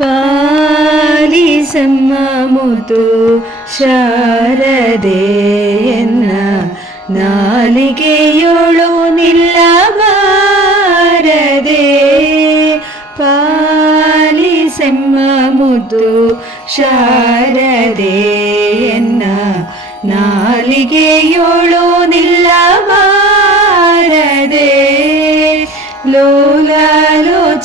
പാലിസമ്മ മുതു ശാരദേയെന്ന നാലികയോളോ നില്ല ഭാരതേ പാലിസമ്മ എന്ന ശാരദേയെന്ന നാലികയോളോ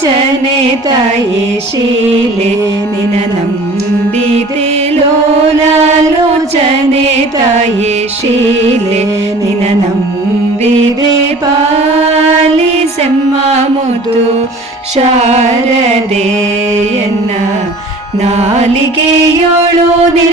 ವಾಚನೆ ತಾಯಿ ಶೀಲೆ ನಿನ ನಂಬಿದೆ ಲೋಲಾಲೋಚನೆ ತಾಯಿ ಶೀಲೆ ನಿನ ನಂಬಿದೆ ಪಾಲಿಸೆಮ್ಮ ಮುದು ಶಾರದೆಯನ್ನ ನಾಲಿಗೆಯೊಳು ನಿಲ್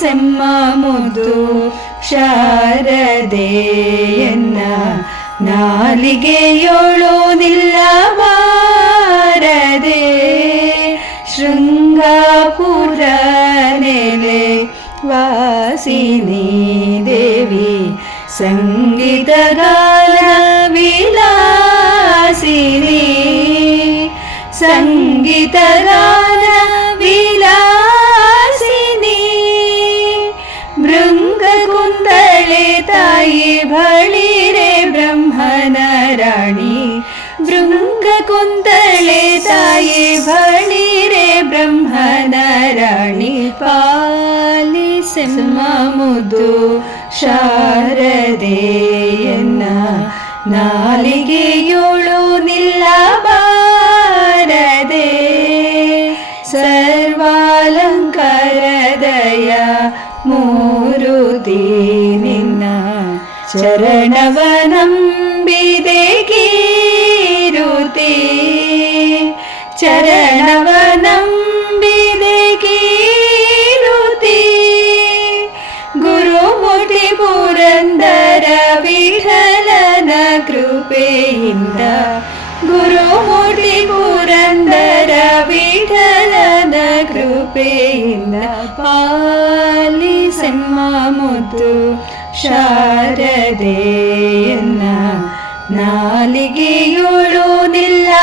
സെമ്മ മുതു ಶಾರದೆಯನ್ನ ನಾಲಿಗೆಯೋಳು ನಿಲ್ಲಬಾರದೆ ಶೃಂಗಾಪುರ ನೆಲೆ ವಾಸಿನಿ ದೇವಿ ಸಂಗೀತಗಾನ ವಿಲಾಸಿನಿ ಸಂಗೀತಗಾನ ಕುಂತಳೆ ತಾಯಿ ಬಳಿರೆ ಬ್ರಹ್ಮದರಣಿ ಪಾಲಿಸೆಮ್ಮ ಮುದು ಶಾರದೆಯನ್ನ ನಾಲಿಗೆಯುಳು ನಿಲ್ಲಬಾರದೆ ಸರ್ವಾಲಂಕಾರದಯ ಮೂರು ನಿನ್ನ ಚರಣವನಂ ഗുരുമൂർത്തി പുരന്തര വിഠലന കൃപേന്ദ പാലി സെമ്മാമുത്തു ശാരദേ എന്ന നാലികയുള്ളൂ നില്ലാ